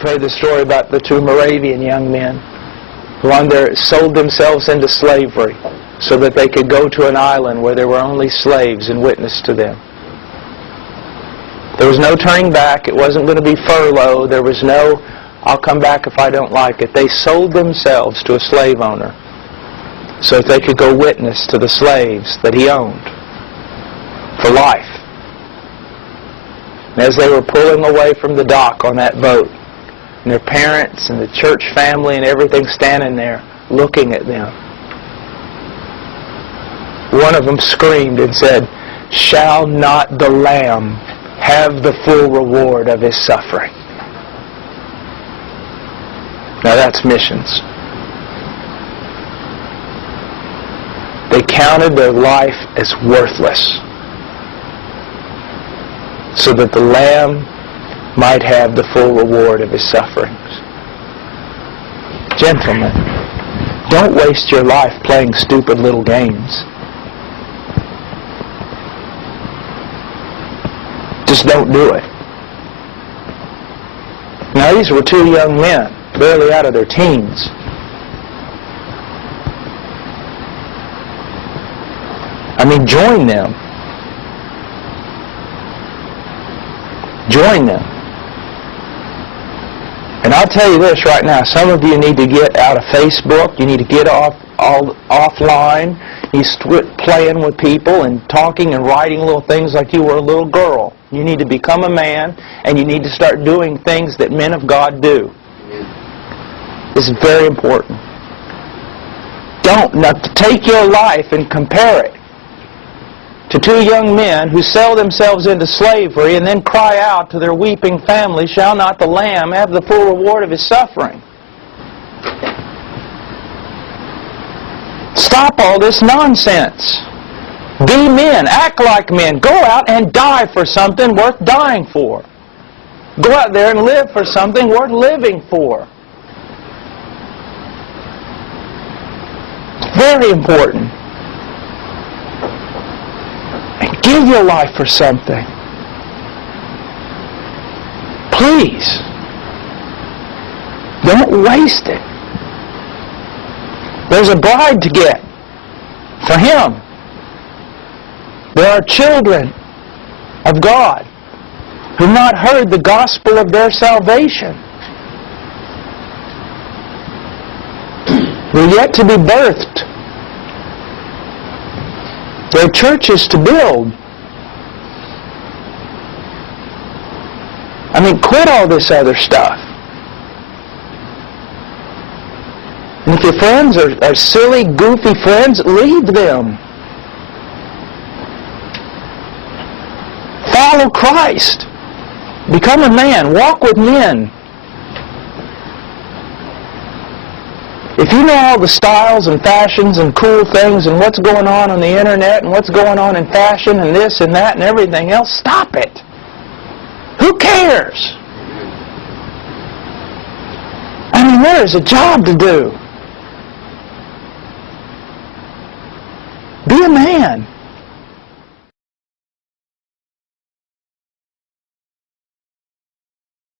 You've heard the story about the two Moravian young men who sold themselves into slavery so that they could go to an island where there were only slaves and witness to them. There was no turning back. It wasn't going to be furlough. There was no, I'll come back if I don't like it. They sold themselves to a slave owner so that they could go witness to the slaves that he owned for life. And as they were pulling away from the dock on that boat, and their parents and the church family and everything standing there looking at them, one of them screamed and said, "Shall not the Lamb have the full reward of His suffering?" Now that's missions. They counted their life as worthless so that the Lamb might have the full reward of His sufferings. Gentlemen, don't waste your life playing stupid little games. Just don't do it. Now these were two young men, barely out of their teens. I mean, join them. Join them. And I'll tell you this right now, some of you need to get out of Facebook, you need to get offline, you quit playing with people and talking and writing little things like you were a little girl. You need to become a man, and you need to start doing things that men of God do. This is very important. Don't take your life and compare it to two young men who sell themselves into slavery and then cry out to their weeping family, "Shall not the Lamb have the full reward of His suffering?" Stop all this nonsense. Be men. Act like men. Go out and die for something worth dying for. Go out there and live for something worth living for. Very important. Give your life for something. Please. Don't waste it. There's a bride to get for Him. There are children of God who have not heard the gospel of their salvation. They're yet to be birthed. There are churches to build. I mean, quit all this other stuff. And if your friends are silly, goofy friends, leave them. Follow Christ. Become a man. Walk with men. If you know all the styles and fashions and cool things and what's going on the internet and what's going on in fashion and this and that and everything else, stop it. Who cares? I mean, there is a job to do.